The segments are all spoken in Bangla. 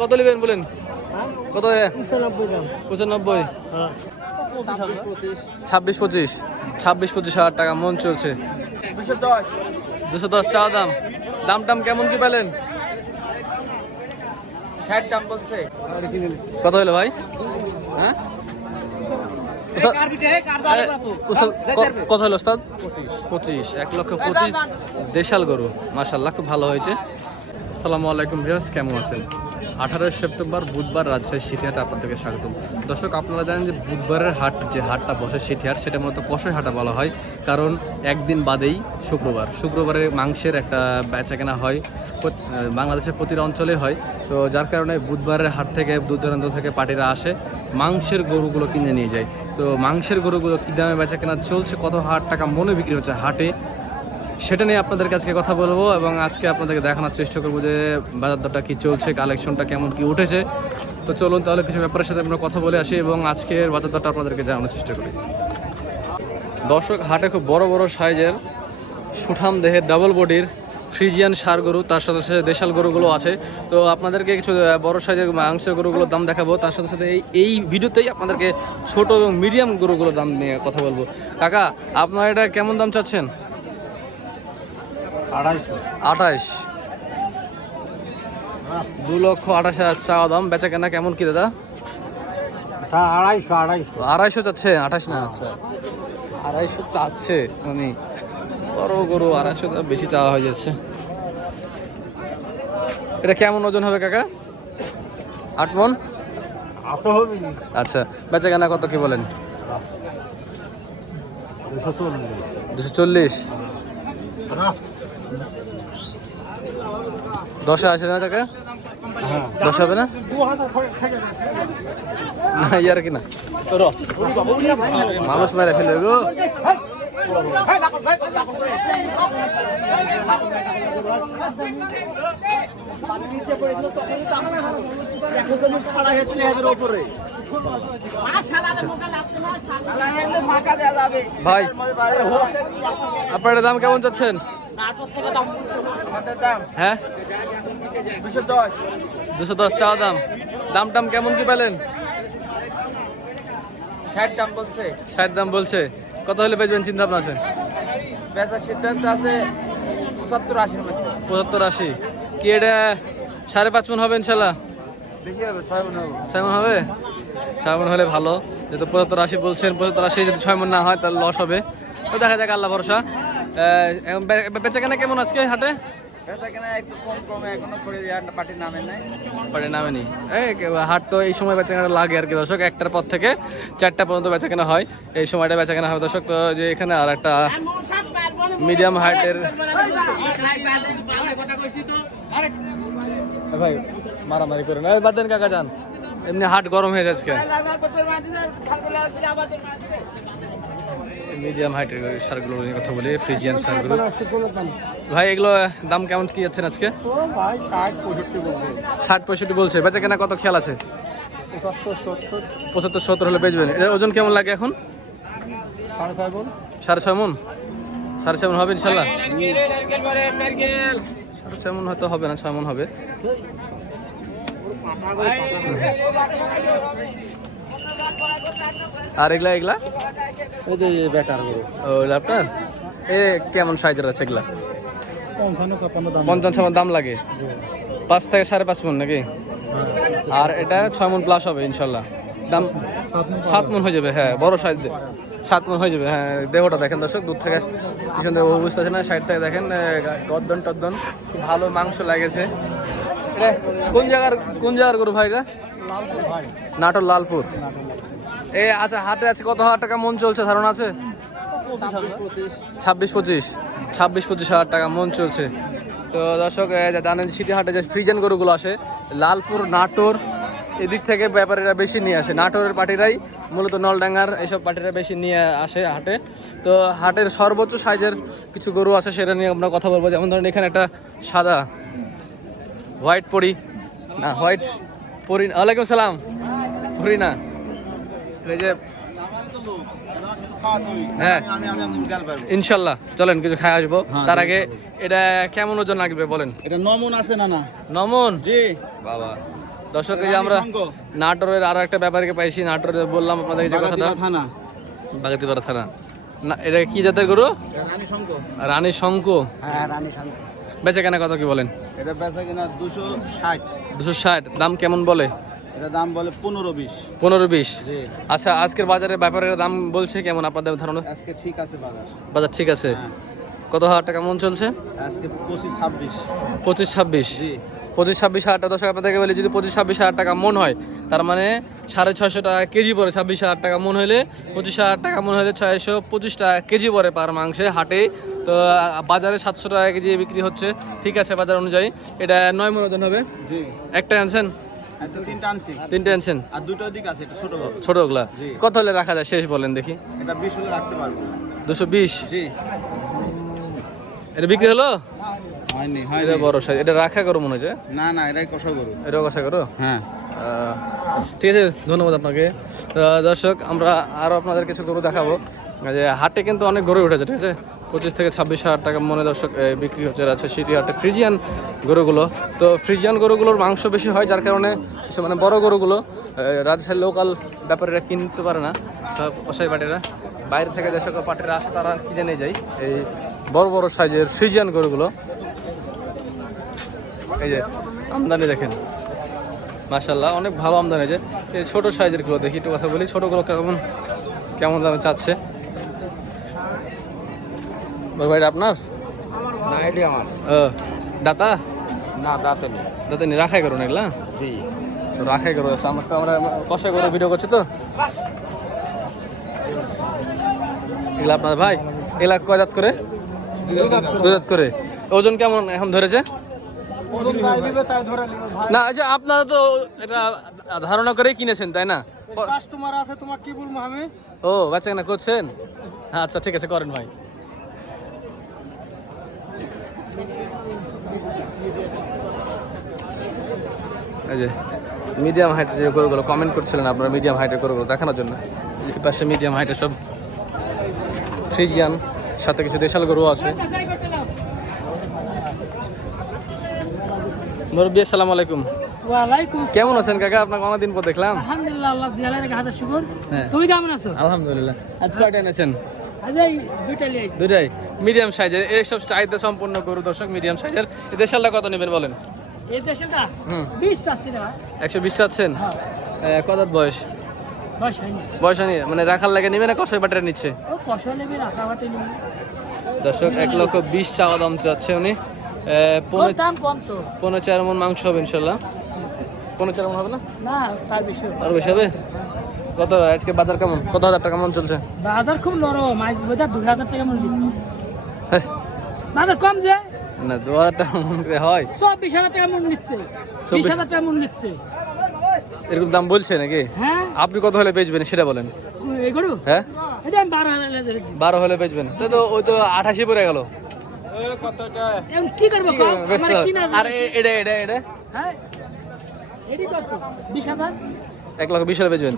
কত নেবেন বলেন? কত পঁচানব্বই। ছাব্বিশ পঁচিশ। ছাব্বিশ পঁচিশ হাজার টাকা মন চলছে। দুশো দশ দুশো দশ দাম। দাম টাম কেমন কি পেলেন? ষাট দাম বলছে। কত হলো ভাই? হ্যাঁ? কত হলো ওস্তাদ পঁচিশ। এক লক্ষ পঁচিশ। দেশাল গরু। মাশাল্লাহ খুব ভালো হয়েছে। আসসালামু আলাইকুম ভিউয়ার্স, কেমন আছেন? আঠারোই সেপ্টেম্বর, বুধবার রাজশাহী সিটিহাটে আপনাদেরকে স্বাগতম। দর্শক, আপনারা জানেন যে বুধবারের হাট, যে হাটটা বসে সিটিহাট সেটা মূলত কষাই হাটা বলা হয়। কারণ একদিন বাদেই শুক্রবার। শুক্রবারে মাংসের একটা বেচা কেনা হয় বাংলাদেশের প্রতিটা অঞ্চলে হয়। তো যার কারণে বুধবারের হাট থেকে দূর দূরান্ত থেকে পার্টিরা আসে, মাংসের গরুগুলো কিনে নিয়ে যায়। তো মাংসের গরুগুলো কী দামে বেচা কেনা চলছে, কত হাট টাকা মনে বিক্রি হচ্ছে হাটে? সেটা নিয়ে আপনাদেরকে আজকে কথা বলব এবং আজকে আপনাদেরকে দেখানোর চেষ্টা করব যে বাজার দরটা কী চলছে কালেকশনটা কেমন, কি উঠেছে। তো চলুন তাহলে কিছু ব্যাপারের সাথে আমরা কথা বলে আসি এবং আজকের বাজার দরটা আপনাদেরকে জানানোর চেষ্টা করি। দর্শক, হাটে খুব বড় বড় সাইজের সুঠাম দেহের ডাবল বডির ফ্রিজিয়ান সার গরু, তার সাথে সাথে দেশাল গরুগুলো আছে। তো আপনাদেরকে কিছু বড় সাইজের মাংসের গরুগুলোর দাম দেখাবো। তার সাথে সাথে এই এই ভিডিওতেই আপনাদেরকে ছোট এবং মিডিয়াম গরুগুলোর দাম নিয়ে কথা বলব। কাকা, আপনারা এটা কেমন দাম চাচ্ছেন? আঠাইশ। দু লক্ষ আঠাশ হাজার চাওয়া দাম বেচা কেনা কেমন কি দাদা? আড়াইশো আড়াইশো। আড়াইশো চাচ্ছে? আঠাশ না আচ্ছা। আড়াইশো চাচ্ছে মানে বড় গরু আড়াইশো বেশি চাওয়া হয়ে যাচ্ছে। এটা কেমন ওজন হবে কাকা? আট মন? আচ্ছা বেচা কেনা কত কি বলেন? দুশো চল্লিশ। দুশো আসে না হ্যাঁ দশ হবে না? ইয়ার কি না। মানুষ মেরে ফেলে গো। ভাই, আপনার দাম কেমন চাচ্ছেন? হ্যাঁ? দুশো দশ। চাওয়া দাম। দাম টাম কেমন কি পেলেন? ষাট দাম বলছে। ষাট দাম বলছে। কত হলে বেচবেন চিন্তা ভাবনা আছে? বেচার সিদ্ধান্ত আছে পঁচাত্তর আশির মধ্যে। পঁচাত্তর আশি। কি এটা সাড়ে পাঁচ মন হবে ইনশাল্লাহ? মনে ছয় মন হবে। ছয় মন হলে ভালো। যেহেতু পঁচাত্তর আশি বলছেন পঁচাত্তর আশি যদি ছয় মন না হয় তাহলে লস হবে। তো দেখা যাক আল্লাহ ভরসা। বেচা কেনা কেমন আজকে হাটে কেনা একটু কম কমে এখনও করে দেওয়ার পার্টির নামে নাই পরে নামেনি এই হাট তো এই সময় বেচা কেনা লাগে আর কি দর্শক একটার পর থেকে চারটা পর্যন্ত বেচা কেনা হয় এই সময়টা বেচা কেনা হবে দর্শক তো যে এখানে আর একটা মিডিয়াম হাইটের ভাই মারামারি করে না বাদ দেন কাকা যান এমনি হাট গরম হয়ে যাচ্ছে আজকে মিডিয়াম হাইটের সারগুলো নিয়ে কথা বলি, ফ্রিজিয়ান সারগুলো ভাই, এগুলো দাম কেমন কি যাচ্ছেন আজকে? ষাট পঁয়ষট্টি বলছে, বেচা কেনা কত খেয়াল আছে? পঁচাত্তর, সত্তর হলে বেচবেন। এর ওজন কেমন লাগে এখন? সাড়ে ছয় মন। সাড়ে ছয় মন হবে ইনশাল্লাহ? সাড়ে ছয় মন হয়তো হবে না, ছয় মন হবে। আর এগুলা এগুলা? এই যে বেকার গরু। ও আপনার? এ কেমন সাইজের আছে এগুলা? পঞ্চান্ন দাম। লাগে? পাঁচ থেকে সাড়ে পাঁচ মন নাকি? আর এটা ছয় মন প্লাস হবে ইনশাল্লাহ। দাম সাত মন হয়ে যাবে হ্যাঁ বড় সাইজ সাত মন হয়ে যাবে হ্যাঁ দেহটা দেখেন দর্শক দূর থেকে পিছন থেকে বুঝতে আছে না সাইড থেকে দেখেন গদ্দন টদ্দন ভালো মাংস লাগেছে। এটা কোন জায়গার কোন জায়গার গরু ভাই এটা ভাই নাটোর লালপুর। এ আচ্ছা হাটে আছে কত হাজার টাকা? মন চলছে, ধারণা আছে? ছাব্বিশ পঁচিশ। ছাব্বিশ পঁচিশ হাজার টাকা, মন চলছে। তো দর্শক জানেন সিটি হাটে যে ফ্রিজেন গরুগুলো আসে, লালপুর, নাটোর, এদিক থেকে ব্যাপারীরা বেশি নিয়ে আসে। নাটোরের পার্টিরাই মূলত নলডাঙ্গার এইসব পার্টিরা বেশি নিয়ে আসে হাটে। তো হাটের সর্বোচ্চ সাইজের কিছু গরু আছে, সেটা নিয়ে আমরা কথা বলব। যেমন ধরেন, এখানে একটা সাদা, হোয়াইট পরি, না, হোয়াইট পরি ওয়ালাইকুম সালাম। পরিনা এই যে হ্যাঁ ইনশাল্লাহ চলেন কিছু খাই আসব। হ্যাঁ, তার আগে এটা কেমন ওজন লাগবে বলেন? এটা নমুন আছে না না? নমন? জি। বাবা। দর্শক এই যে আমরা নাটোরের আরও একটা ব্যাপারকে পাইছি নাটোরে বললাম আপনাদের যে কথাটা। থানা। বাগাতিপাড়া থানা। না এটা কি জাতের গরু? রানী শঙ্কু রানী শঙ্ক হ্যাঁ রানী শঙ্কর বেচে কেনা কত কি বলেন? এটা বেচা কেনা দুশো ষাট। দুশো ষাট। দাম কেমন বলে? এটা দাম বলে পনেরো বিশ। পনেরো বিশ। আচ্ছা আজকের বাজারে ব্যাপারের দাম বলছে কেমন আপনাদের ধারণা? আজকে ঠিক আছে বাজার। বাজার ঠিক আছে। হ্যাঁ। কত হাজার টাকা মন চলছে? আজকে পঁচিশ ছাব্বিশ। পঁচিশ ছাব্বিশ। জি। পঁচিশ ছাব্বিশ হাজার টাকা দর্শক আপনাদেরকে বলি যদি পঁচিশ ছাব্বিশ হাজার টাকা মন হয় তার মানে সাড়ে ছয়শো টাকা কেজি পড়ে ছাব্বিশ হাজার টাকা মন হলে পঁচিশ হাজার টাকা মন হলে ছয়শো পঁচিশ টাকা কেজি পড়ে পার মাংসে হাটে। তো বাজারে সাতশো টাকা কেজি বিক্রি হচ্ছে। ঠিক আছে বাজার অনুযায়ী। এটা নয় মন ওজন হবে একটা আনছেন? তিনটে আনছেন? ছোট ওগুলা কত হলে রাখা যায়? শেষ বলেন দেখি। দুশো বিশ? জি। এটা বিক্রি হলো? হয়নি এটা বড় সাইজ। এটা রাখা করো মনে হচ্ছে? না না এটাই কষা গরু। এটাও কষা করো হ্যাঁ। ঠিক আছে ধন্যবাদ আপনাকে। দর্শক আমরা আরও আপনাদের কিছু গরু দেখাবো। যে হাটে কিন্তু অনেক গরু উঠেছে ঠিক আছে? পঁচিশ থেকে ছাব্বিশ হাজার টাকা মনে দর্শক বিক্রি হচ্ছে আছে সিটি হাটে ফ্রিজিয়ান গরুগুলো। তো ফ্রিজিয়ান গরুগুলোর মাংস বেশি হয় যার কারণে মানে বড় গরুগুলো এ, রাজশাহীর লোকাল ব্যাপারীরা কিনতে পারে না। তো কসাই পাটিরা। বাইরে থেকে যেসব পাটিরা আসে তারা কিনে নিয়ে যায়। এই বড় বড় সাইজের ফ্রিজিয়ান গরুগুলো। এই যে আমদানি দেখেন। মাশাল্লাহ অনেক ভালো আমদানি। যে এই ছোটো সাইজেরগুলো দেখি একটু কথা বলি। ছোটোগুলো কেমন কেমন দামে চাচ্ছে? ভাইটা আপনার? দাতা? না দাঁতে নেই। দাতা নি রাখাই করুন এগুলা জি। তো রাখাই করো আমরা তো আমরা কষাই করে ভিডিও করছি তো। এগুলা আপনার ভাই? এগুলা কয় দাঁত করে? দু দাঁত করে। ওজন কেমন এখন ধরেছে? না যে আপনারা তো এটা ধারণা করেই কিনেছেন তাই না? কাস্টমার আছে তোমার কি বলব আমি ও বাচ্চা না করছেন? আচ্ছা ঠিক আছে করেন ভাই। মিডিয়াম হাইটের যে গরুগুলো কমেন্ট করছিলেন আপনারা মিডিয়াম হাইটের গরুগুলো দেখানোর জন্য। পাশে মিডিয়াম হাইটের সব ফ্রিজিয়ান সাথে কিছু দেশাল গরু আছে। মুরব্বী আসসালামু আলাইকুম। ওয়ালাইকুম কেমন আছেন কাকা? আপনাকে অনেকদিন পর দেখলাম। আলহামদুলিল্লাহ আল্লাহ জিয়ালের রেখে হাজার শুকুর। হ্যাঁ। তুমি কেমন আছো? আলহামদুলিল্লাহ। আজ কয়টা এনেছেন? দুটাই মিডিয়াম সাইজের। এইসব চাহিদা সম্পূর্ণ গরু দর্শক মিডিয়াম সাইজের। এই দেশালটা কত নেবেন বলেন? একশো বিশ চাচ্ছেন? হ্যাঁ। কত বয়স? বয়স হয়নি। মানে রাখার লাগে নেবে না কষাই বাটারে নিচ্ছে? দর্শক এক লক্ষ বিশ চাওয়া দাম চাচ্ছে উনি। এ, ওর পৌনে দাম কম তো। পৌনে চার মন মাংস হবে ইনশাল্লাহ। পৌনে চার মন হবে না? না তার বেশি হবে। বেশি হবে? কত? আজকে বাজার কেমন? কত হাজার টাকা মন চলছে? বাজার খুব নরম। আজ বোধহয় দুই হাজার টাকা মন দিচ্ছে। বাজার কম যে? না দু হাজার টাকা মন হয়। চব্বিশ হাজার টাকা মন নিচ্ছে বিশ চব্বিশ- হাজার টাকা মন নিচ্ছে এরকম দাম বলছে নাকি? হ্যাঁ। আপনি কত হলে বেচবেন সেটা বলেন। হ্যাঁ? এটা বারো হলে বেচবেন। তো ওই তো আঠাশি পড়ে গেল। এখন কি করব কও? বেচতে আমার হবে। কিনা আর এ- এটা এটা এটা। হ্যাঁ। কত? এক বেচবেন।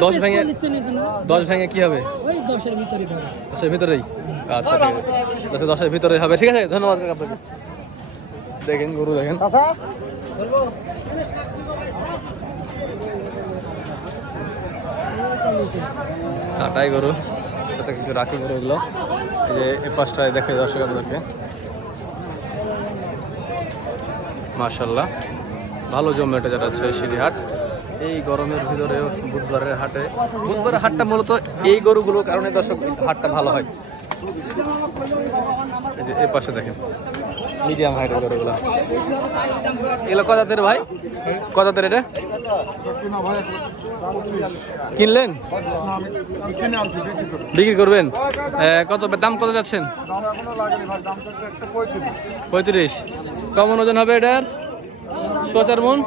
দশ ভেঙে-। দশ ভেঙে কি হবে? ওই দশের ভিতরে দশের ভিতরেই? আচ্ছা ঠিক আছে। দশের ভিতরেই হবে। ঠিক আছে ধন্যবাদ আপনাকে। দেখেন গরু দেখেন। কাটাই গরু। কিছু রাখি গরু এগুলো। যে এ পাশটায় দেখে দর্শক আপনাদেরকে। মার্শাল্লাহ ভালো জমে এটা যেটা আছে সিঁড়িহাট। এই গরমের ভিতরে বুধবারের হাটে বুধবারের হাটটা মূলত এই গরুগুলোর কারণে দর্শক হাটটা ভালো হয়। এই যে এই পাশে দেখেন। মিডিয়াম হাইটের গরুগুলো। এগুলো কদাতের ভাই? কদাতের এটা? কিনলেন? বিক্রি করবেন? কত দাম কত যাচ্ছেন? পঁয়ত্রিশ। কেমন ওজন হবে এটার? সোচার মন?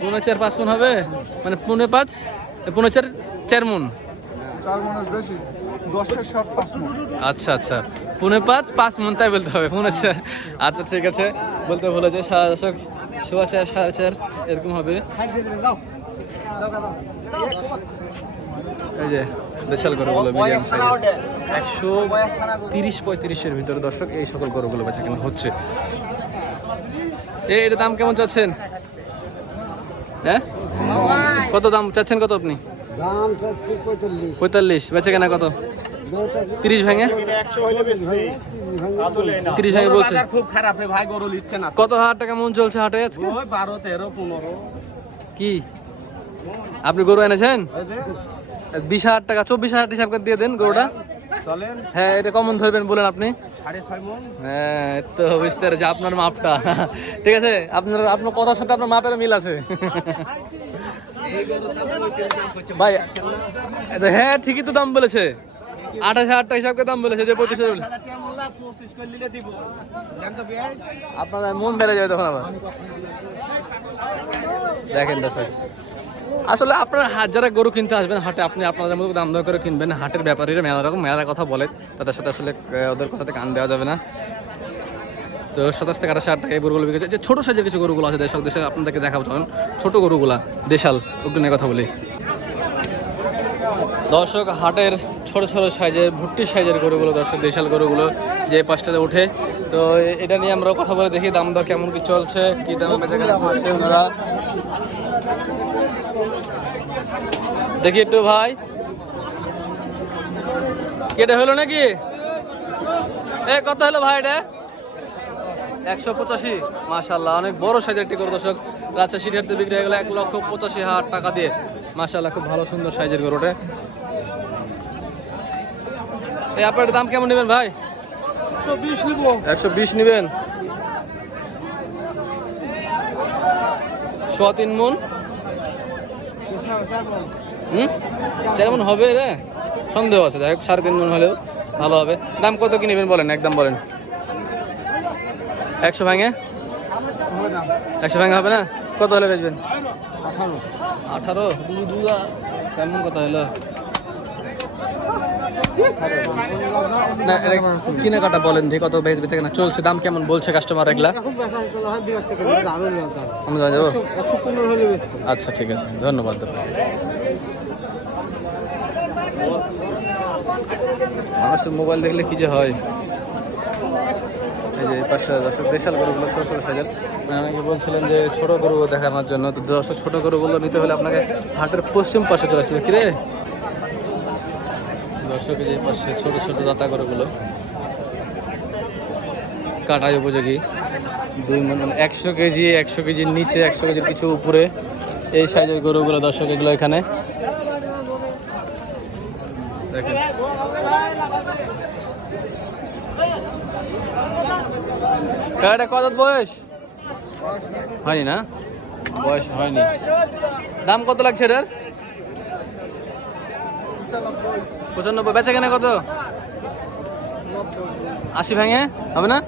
পনেরো চার পাঁচ মন হবে? মানে পৌনে পাঁচ? এ, পৌনে চার চার মন? আচ্ছা আচ্ছা। পুনে পাঁচ পাঁচ মন তাই বলতে হবে। পুনে চার। আচ্ছা ঠিক আছে। বলতে বলেছে সারা দশক সোয়া চার সাড়ে চার এরকম হবে। এই যে দেশাল গরুগুলো মিডিয়াম একশো তিরিশ পঁয়ত্রিশের ভিতরে দর্শক এই সকল গরুগুলো বেচা কেনা হচ্ছে। এই এর দাম কেমন চাচ্ছেন? হ্যাঁ? কত দাম চাচ্ছেন কত আপনি? দাম চাচ্ছি পঁয়তাল্লিশ। পঁয়তাল্লিশ। বেচা কেনা কত? তিরিশ ভেঙে? ভেঙে বলছে। খুব খারাপ রে ভাই গরু নিচ্ছে না কত হাজার টাকা মন চলছে হাটে আজকে? কি? আপনি গরু এনেছেন? বিশ হাজার টাকা, চব্বিশ হাজার হিসাব করে দিয়ে দেন গরুটা। হ্যাঁ এটা কমন ধরবেন বলেন আপনি। হ্যাঁ তো আপনার মাপটা। ঠিক আছে, আপনার আপনার কথার সাথে আপনার মাপের মিল আছে। ভাই হ্যাঁ ঠিকই তো দাম বলেছে। আঠাশ হাজার টাকা দাম বলেছে, যে পঁচিশ হাজার মন বেড়ে যাবে তখন দেখেন দর্শক, আসলে আপনারা হাট যারা গরু কিনতে আসবেন, হাটে আপনি আপনাদের মতো দাম দর করে কিনবেন। হাটের ব্যাপারীরা মেলা রকম মেলা কথা বলে, তাদের সাথে আসলে ওদের কথাতে কান দেওয়া যাবে না। তো সাতাশ থেকে আঠাশ হাজার টাকা এই গরুগুলো বিকেছে যে ছোটো সাইজের কিছু গরুগুলো আছে দেশক দেশে আপনাদেরকে দেখাবো, চলুন। ছোটো গরুগুলা, দেশাল ওগুলো নিয়ে কথা বলি। দর্শক, হাটের ছোট ছোট সাইজের, ভুট্টি সাইজের গরুগুলো, দর্শক, দেশাল গরুগুলো যে পাঁচটাতে উঠে। তো এটা নিয়ে আমরা কথা বলে দেখি, দাম দর কেমন কি চলছে, কি দাম ওনারা। দেখি একটু ভাই। কেটে হলো নাকি? এ, কত হলো ভাই এটা? একশো পঁচাশি। মাশাল্লাহ অনেক বড় সাইজের একটি গরু দর্শক। রাজশাহী হাটে বিক্রি হয়ে গেলো এক লক্ষ পঁচাশি হাজার টাকা দিয়ে। মাশাল্লাহ খুব ভালো সুন্দর সাইজের গরুটা। এই আপনার দাম কেমন নেবেন ভাই? একশো বিশ নেবেন? শ তিন মন? হুম? চার হবে রে? সন্দেহ আছে যাই হোক সাড়ে তিন মন হলেও ভালো হবে। দাম কত কি নেবেন বলেন একদম বলেন। একশো ভাঙে? একশো ভাঙে হবে না? কত হলে বেচবেন? আঠারো দুগা কেমন কথা হলো? কিনে কাটা বলেন যে কত বেচ বেচে কেনা চলছে দাম কেমন বলছে কাস্টমার এগুলা? আমরা যাব আচ্ছা ঠিক আছে ধন্যবাদ মানুষের মোবাইল দেখলে কি যে হয়? এই যে পাশে দর্শক দেশাল গরুগুলো, ছোটো ছোটো সাইজের। মানে অনেকে বলছিলেন যে ছোটো গরু দেখানোর জন্য। তো দর্শক, ছোটো গরুগুলো নিতে হলে আপনাকে হাটের পশ্চিম পাশে চলে আসবে কিরে দর্শক যে পাশে ছোটো ছোটো দাতা গরুগুলো। কাটাই উপযোগী। দুই মন মানে একশো কেজি, একশো কেজির নিচে, একশো কেজির কিছু উপরে এই সাইজের গরুগুলো দর্শক, এগুলো এখানে কাটা কত বয়স? হয়নি না? বয়স হয়নি। দাম কত লাগছে এটার? পঁচানব্বই। বেচা কেনা কত? আশি ভাঙে? হবে না?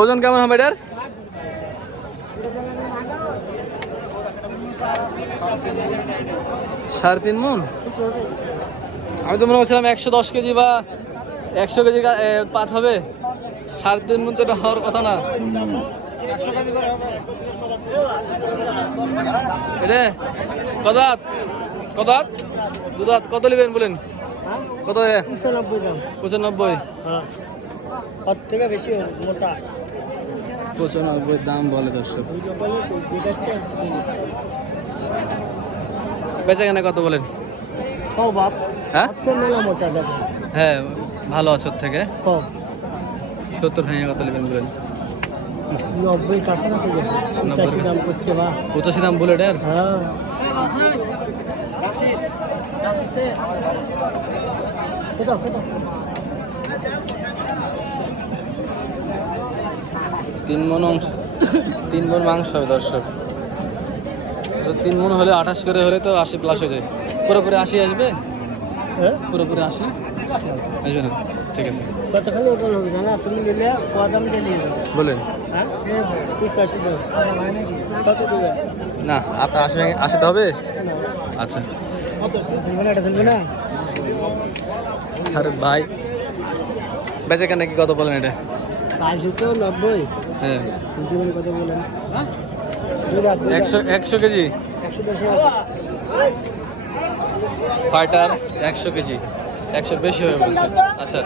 ওজন কেমন হবে এটার? সাড়ে তিন মন? আমি তো মনে করছিলাম একশো দশ কেজি বা একশো কেজি পাঁচ হবে। সাড়ে তিন মধ্যে এটা হওয়ার কথা না। এটা? কত হাত কত হাত দু হাত কত নেবেন বলেন? কত পঁচানব্বই দাম পঁচানব্বই। হ্যাঁ থেকে বেশি পঁচানব্বই দাম বলে দর্শক। বেচা কেনা কত বলেন? হ্যাঁ? হ্যাঁ ভালো আছে থেকে। সত্তর ভেঙে কত নেবেন বলেন। নব্বই কাছাকাছি পঁচাশি দাম করছে বা পঁচাশি দাম বলে এটার? হ্যাঁ। তিন মন অংশ তিন মন মাংস হবে দর্শক। তো তিন মন হলে আঠাশ করে হলে তো আশি প্লাস হয়ে যায়। পুরোপুরি আশি আসবে? হ্যাঁ। পুরোপুরি আশি? আসবে না। ঠিক আছে। কতখানি ওজন হবে না তুমি নিলে কদাম দিয়ে নিয়ে যাবে? বলেন। হ্যাঁ? না আপনার ভেঙে আশিতে হবে? আচ্ছা। আরে ভাই। বেচে কেন কি কত বলেন এটা? চারশো তো নব্বই। হ্যাঁ। কত বলেন? রাত। একশো একশো কেজি? ফাইটার একশো কেজি। একশো বেশি হয়ে বলছে আচ্ছা।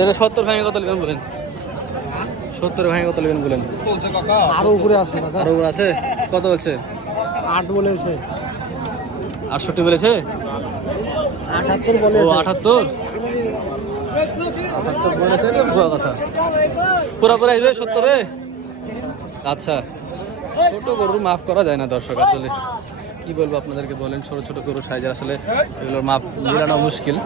এটা সত্তর ভেঙে কত নেবেন বলেন? সত্তর ভেঙে কত নেবেন বলেন? আরও উপরে আছে দাদা আরও উপর আছে? কত বলছে? আট বলেছে। আটষট্টি বলেছে? আটাত্তর ও বলেছে আটাত্তর? আটাত্তর বলেছে? ভুয়া কথা। পুরা পুরা আসবে সত্তরে? আচ্ছা। ছোট গরু মাফ করা যায় না দর্শক আসলে। কি বলব আপনাদেরকে বলেন? ছোট ছোট গরু সাইজের আসলে এগুলোর মাপ মিলানো মুশকিল।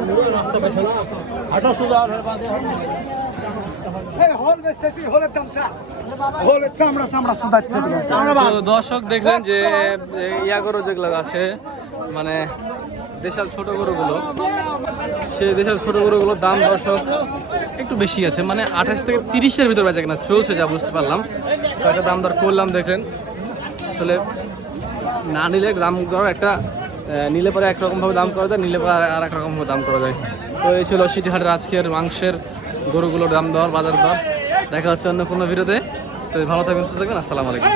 দর্শক দেখলেন যে ইয়া গরু যেগুলো আছে মানে দেশাল ছোট গরুগুলো সেই দেশাল ছোট গরুগুলোর দাম দর্শক একটু বেশি আছে। মানে আঠাশ থেকে তিরিশের ভিতরে বেচা কিনা চলছে যা বুঝতে পারলাম। একটা দাম দর করলাম দেখলেন। আসলে না নিলে দাম করার একটা নিলে পরে একরকমভাবে দাম করা যায় নিলে পরে আর- আর এক রকমভাবে দাম করা যায়। তো এই ছিল সিটিহাটের আজকের মাংসের গরুগুলোর দাম দর, বাজার দর। দেখা হচ্ছে অন্য কোনো ভিডিওতে। তো ভালো থাকবেন, সুস্থ থাকবেন। আসসালামু আলাইকুম।